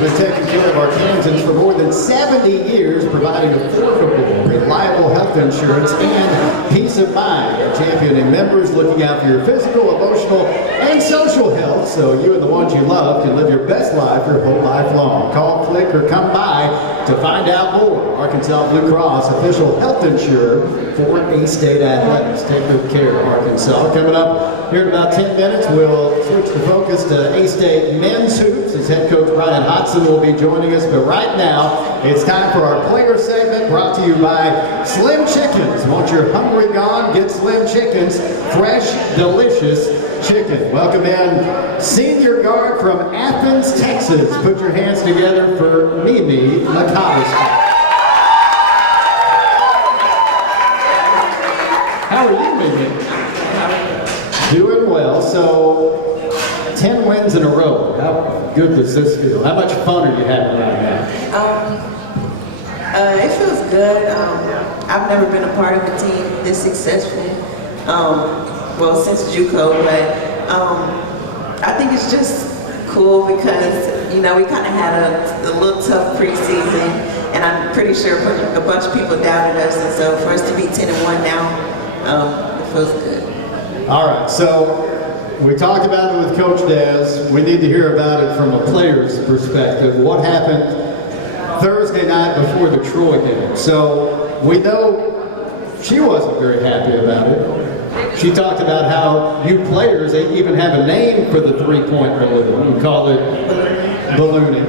been taking care of our Kansans for more than 70 years, providing affordable, reliable health insurance and peace of mind. Our championing members looking out for your physical, emotional, and social health so you and the ones you love can live your best life your whole life long. Call, click, or come by to find out more. Arkansas Blue Cross, official health insurer for A-State athletics. Take good care, Arkansas. Coming up here in about 10 minutes, we'll switch the focus to A-State men's hoops as head coach Brian Hodson will be joining us. But right now, it's time for our player segment brought to you by Slim Chickens. Want your hungry gone? Get Slim Chickens. Fresh, delicious chicken. Welcome in senior guard from Athens, Texas. Put your hands together for Mimi McCollister. How are you, Mimi? Doing well. So, 10 wins in a row. How good does this feel? How much fun are you having right now? It feels good. I've never been a part of a team this successful. Well, since JUCO, but I think it's just cool because, you know, we kind of had a little tough preseason, and I'm pretty sure a bunch of people doubted us, and so for us to be 10-1 now, it feels good. All right, so we talked about it with Coach Dez. We need to hear about it from a player's perspective. What happened Thursday night before the Troy game? So we know she wasn't very happy about it. She talked about how you players, they even have a name for the three-point balloon. You call it ballooning.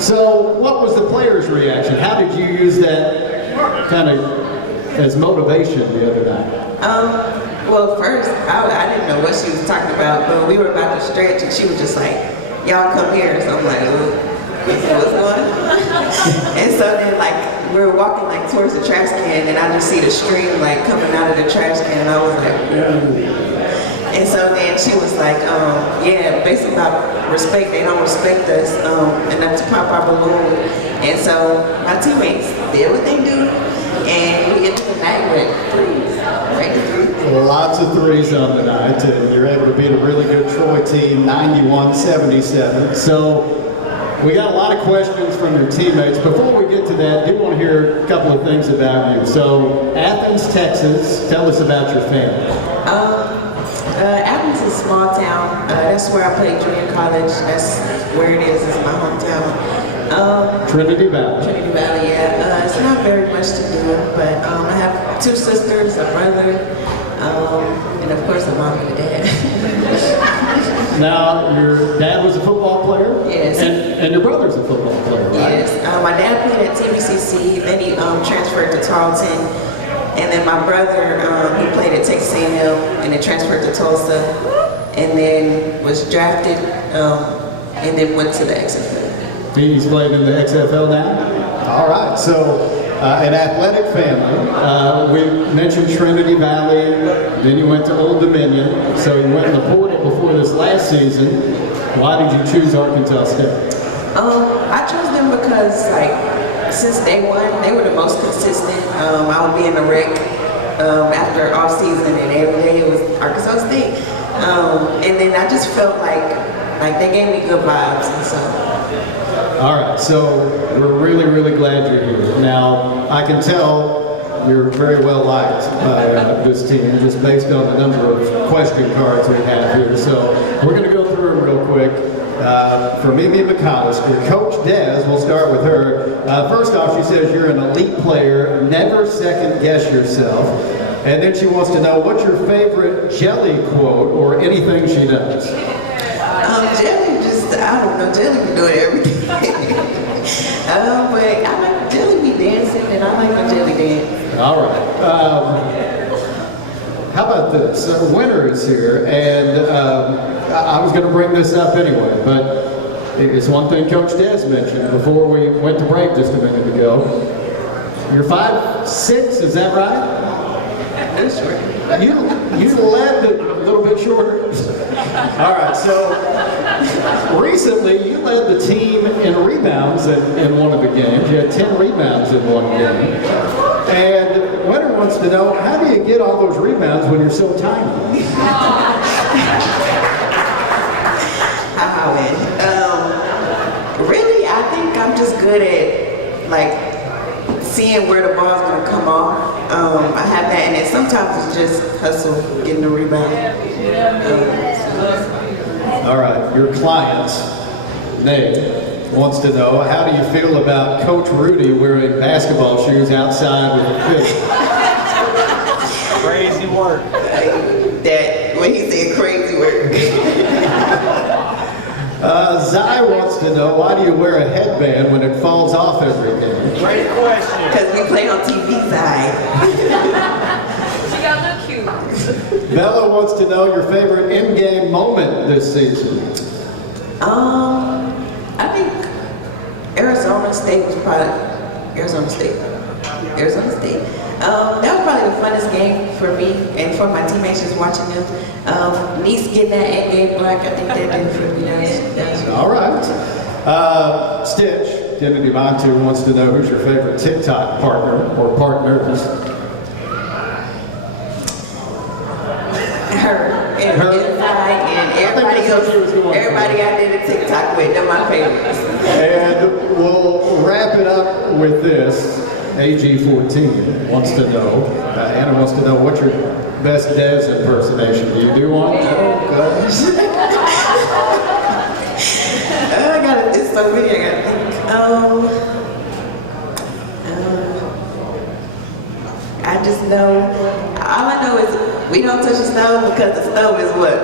So what was the players' reaction? How did you use that kind of as motivation the other night? Well, first, I didn't know what she was talking about, but we were about to stretch, and she was just like, y'all come here. So I'm like, what's going on? And so then, like, we were walking, like, towards the trash can, and I just see the stream, like, coming out of the trash can, and I was like, ooh. And so then she was like, yeah, basically about respect. They don't respect us enough to pop our balloon. And so my teammates did what they do, and we ended the night with threes. Lots of threes on the night, and you're able to beat a really good Troy team, 91-77. So we got a lot of questions from your teammates. Before we get to that, I do want to hear a couple of things about you. So Athens, Texas, tell us about your family. Athens is a small town. That's where I played junior college. That's where it is. It's my hometown. Trinity Valley. Trinity Valley, yeah. It's not very much to do, but I have two sisters, a brother, and of course a mom and a dad. Now, your dad was a football player? Yes. And your brother's a football player, right? Yes. My dad played at TVCC, then he transferred to Tarleton, and then my brother, he played at Texas A&M, and then transferred to Tulsa, and then was drafted, and then went to the XFL. He's played in the XFL now? All right, so an athletic family. We mentioned Trinity Valley, then you went to Old Dominion, so you went in the portal before this last season. Why did you choose Arkansas State? I chose them because, like, since day one, they were the most consistent. I would be in the rec after off season, and every day it was Arkansas State. And then I just felt like they gave me good vibes, and so. All right, so we're really, really glad you're here. Now, I can tell you're very well liked by this team just based on the number of question cards we have here. So we're going to go through them real quick. For Mimi McCollister, Coach Dez, we'll start with her. First off, she says you're an elite player, never second guess yourself. And then she wants to know, what's your favorite Jelly quote or anything she does? Jelly I don't know, Jelly be doing everything. But I like Jelly be dancing, and I like my Jelly dance. All right. How about this? Winter is here, and I was going to bring this up anyway, but it's one thing Coach Dez mentioned before we went to break just a minute ago. You're 5'6", is that right? That's short. You led a little bit shorter. All right, so recently you led the team in rebounds in one of the games. You had 10 rebounds in one game. And Winter wants to know, how do you get all those rebounds when you're so tiny? good at like seeing where the ball's gonna come off. I have that, and then sometimes it's just hustle, getting the rebound. All right, your client, Nate, wants to know, how do you feel about Coach Rudy wearing basketball shoes outside with a fish? Crazy work. That, when he said crazy work. Zai wants to know, why do you wear a headband when it falls off every day? Great question. Because we play on TV side. She got look cute. Bella wants to know your favorite in-game moment this season. I think Arizona State was probably Arizona State. That was probably the funnest game for me and for my teammates just watching them. Nice getting that end-game block, I think that did it for me. That was All right. Stitch, Kennedy Montu wants to know, who's your favorite TikTok partner or partners? her and Her? Inside and everybody else. Everybody I did a TikTok with, they're my favorites. And we'll wrap it up with this. AG14 wants to know, Anna wants to know, what's your best Dez impersonation? Do you do one? Oh gosh. It's so many I gotta think. I just know, all I know is we don't touch the stove because the stove is what?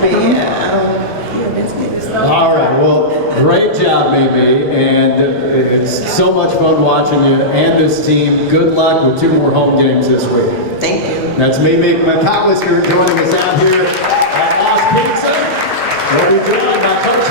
But yeah, that's good. All right, well, great job, Mimi, and it's so much fun watching you and this team. Good luck with 2 more home games this week. Thank you. That's Mimi McCollister joining us out here at Lost Pizza. We'll be joined by Coach